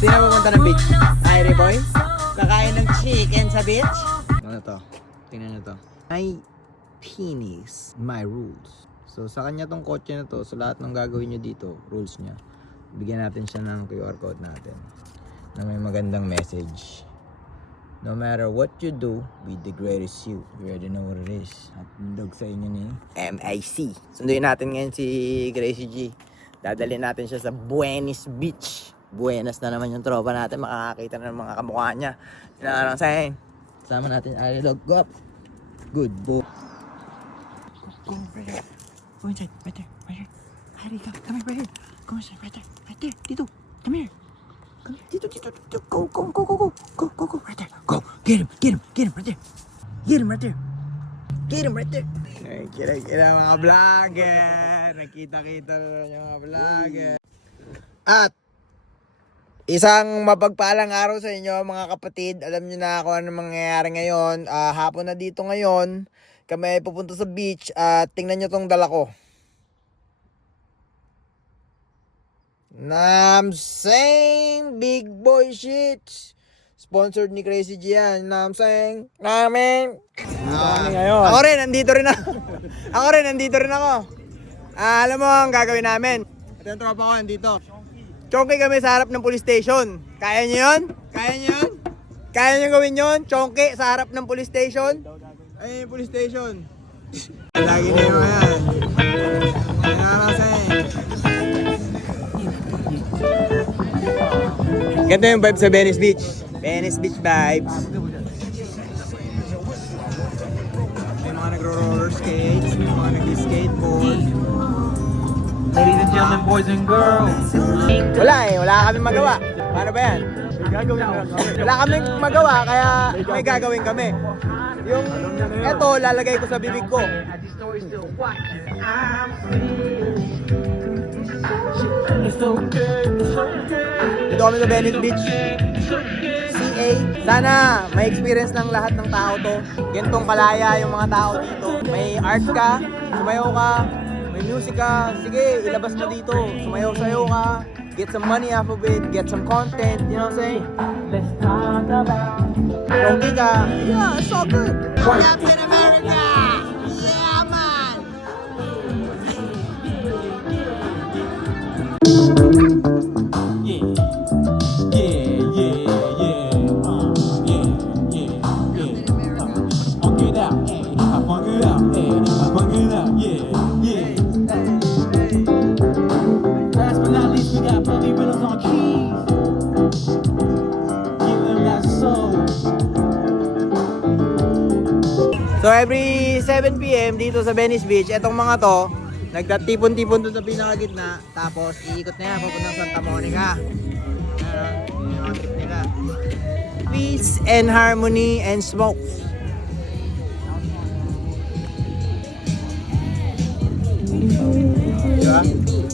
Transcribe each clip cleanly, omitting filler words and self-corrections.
Sino pumunta ng beach? Irie boy? Kakain ng chicken sa beach? Ano to? Tingnan nyo to. My penis, my rules. So sa kanya tong kotse na to, so lahat ng gagawin nyo dito, rules niya. Bigyan natin siya ng QR code natin na may magandang message. No matter what you do, be the greatest you. You already know what it is. At dog sa inyo ni MIC. Sunduin natin ngayon si Gracie G. Dadalhin natin siya sa Buenos Beach. Buenas na naman yung tropa natin. Makakakita na ng mga kamukha niya. Sinangarang sa'yo. Sama natin Ali Dog. Go up. Good boy. Go right there. Go inside. Right there. Right here. Ali, come here. Right here. Go inside. Right there. Right there. Dito. Come here. Come here. Dito. Go. Go. Right there. Go. Get him. Right there. Get him right there. Get him right there. Ay, kira mga vlogger. Nakita-kita na yung mga vlogger. At isang mapagpalang araw sa inyo mga kapatid. Alam niyo na kung ano mangyayari ngayon. Hapon na dito ngayon. Kami ay pupunta sa beach. At tingnan nyo tong dala ko. I'm saying big boy shit. Sponsored ni Crazy G yan. I'm saying namin. Ako rin, nandito rin ako. Alam mo ang gagawin namin. Ito yung tropa ko, nandito. Chonky kami sa harap ng police station. Kaya nyo yun? Kaya nyo gawin yun? Chonky sa harap ng police station? Ayun yung police station. Lagi na yung mga yan. Ganda yung vibe sa Venice Beach. Venice Beach vibes. May mga nagro-roller skates, may mga nag-skateboard. Ladies and gentlemen, boys and girls. Wala kami magawa. Paano ba yan? Wala kami magawa, kaya may gagawin kami. Yung eto, lalagay ko sa bibig ko. Dito kami sa Venice Beach. CA. Sana may experience ng lahat ng tao to. Gantong kalaya yung mga tao dito. May art ka, sumayaw ka, may music ka, sige, ilabas mo dito. Sumayaw-sayaw ka, get some money off of it, get some content, you know what I'm saying? Let's talk about. Rongi ka, yeah, it's all good. Captain America! Yeah, man! Last but not least, we got Bobby Riddles on keys. Give them that soul. So every 7 PM dito sa Venice Beach, etong mga to, nagtatipon-tipon doon sa pinakagitna, tapos iikot na yan, papuntang Santa Monica. Ayan, yung mga trip nila. Peace and harmony and smoke. Diba?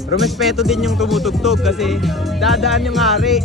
Rumespeto din yung tumutugtog kasi dadaan yung hari.